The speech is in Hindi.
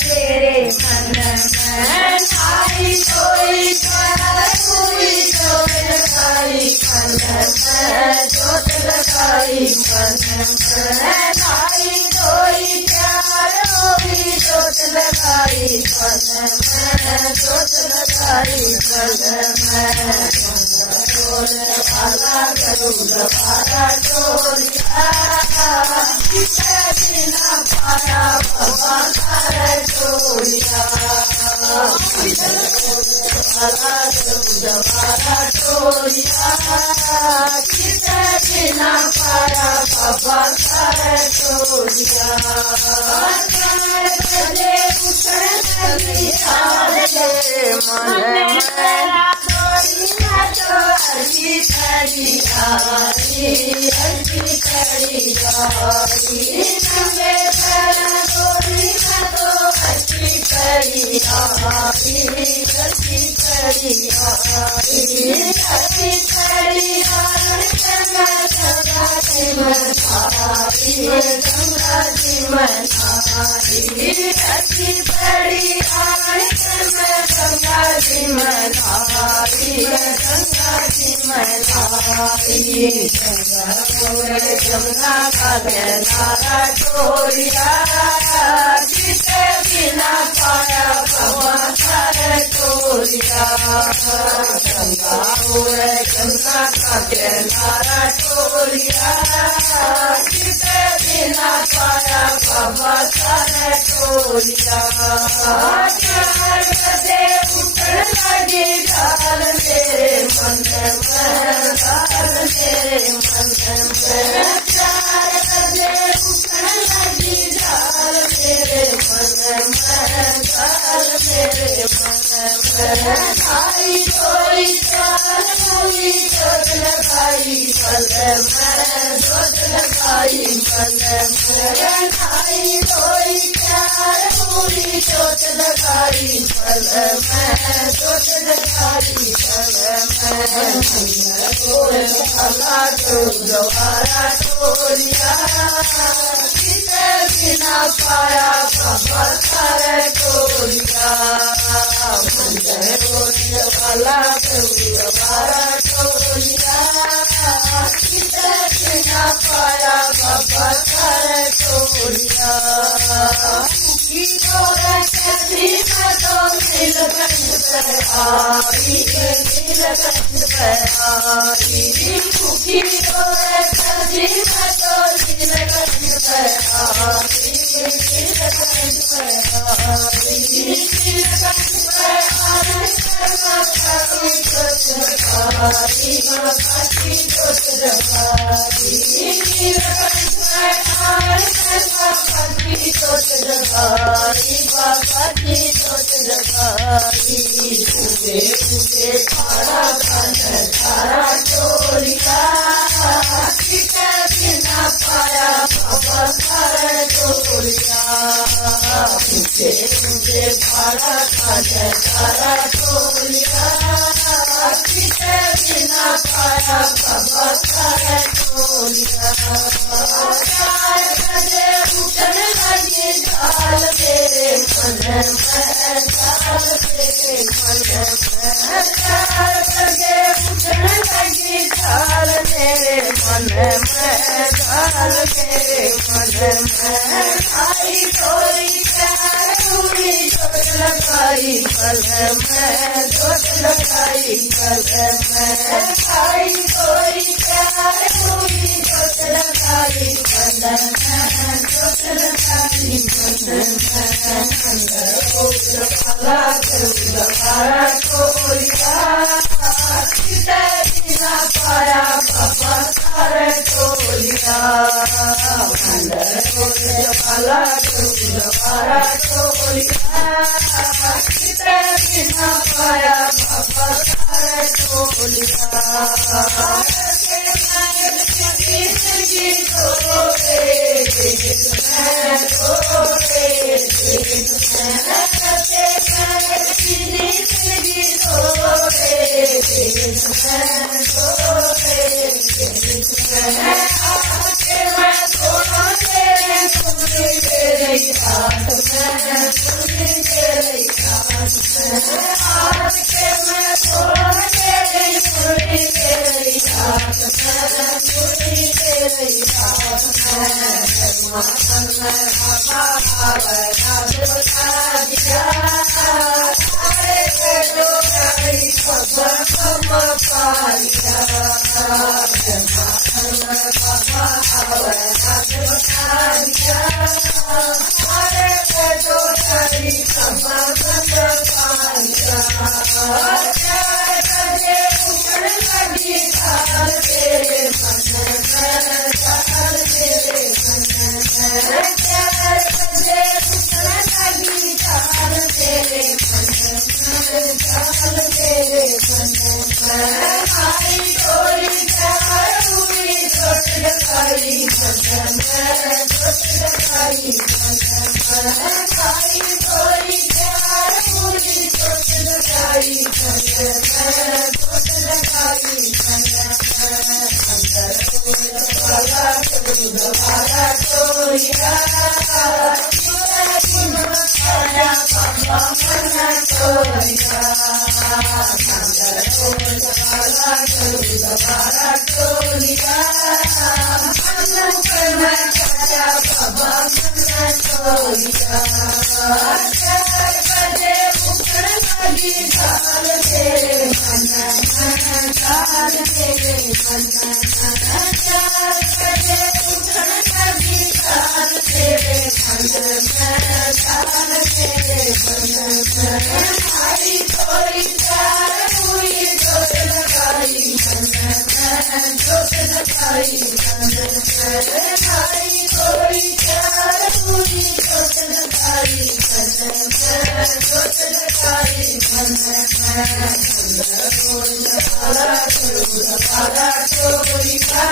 तेरे मन में ढाई कोई प्यार हुई जोत लगाई मन में जोत लगाई मन में ढाई कोई प्यार हुई जोत लगाई मन में जोत लगाई मन में वाला गरुड़ वाला टोलिया बिना पाया भगवान कर टोलिया वाला गरुड़ वाला टोलिया बिना पाया भगवान कर टोलिया मन अर्जी करी नंगे पैर गोरी तो अर्जी करी अर्जी करी अर्जी करी गंगा जी मनाई गंगा जी मनाई अर्जी पड़ी गंगा जी मनाई गंगा जी मनाई जमुना का नारा टोलिया जिसे बिना पाया भगवान कर टोलिया गंगा जमुना का नारा टोलिया जिसे बिना पाया भगवान कर टोलिया उठने लगी डाल तेरे मन में डाल तेरे मन में चार बजे उठने लगी डाल तेरे मन में डाल तेरे मन में ढाई कोई चार हुई जोत लगाई बल में जोत लगाई बल में ढाई कोई चार हुई जोत लगाई बल में जोत लगाई बल में वाला गरुड़ा टोलिया बिना पाया भगवान कर टोलिया वाला गरुड़ा टोलिया बिना पाया भगवान कर टोलिया तेरे हाथ के मैं तोड़ तेरी पूरी तेरी हाथ में पूरी तेरी हाथ में मातन में बाबा आवे ना बुझा दिया अरे जो करी खबर खबर पारिया मातन में बाबा आवे ना बुझा दिया अरे जो करी खबर खबर पारिया कजे उछड़ लगी थाल तेरे मन में थाल तेरे मन में कजे उछड़ लगी थाल तेरे मन में थाल तेरे मन में आई कोई प्यार हुई छोट लखाई मन में छोट लखाई मन में आई कोई प्यार हुई छोट लखाई मन में छोट लखाई मन में अंदर वाला दोबारा चोरिया आया बाबा मन चोरिया अंदर वाला दोबारा चोरिया मन आया बाबा मन चोरिया कजे उखड़ लगी थाल तेरे मन में थाल तेरे मन में कजे उखड़ लगी थाल तेरे मन में थाल तेरे मन में आई कोई प्यार हुई चोट लगाई मन में चोट लगाई मन में आई कोई प्यार हुई चोट लगाई मन में चोट लगाई मन में चोरी का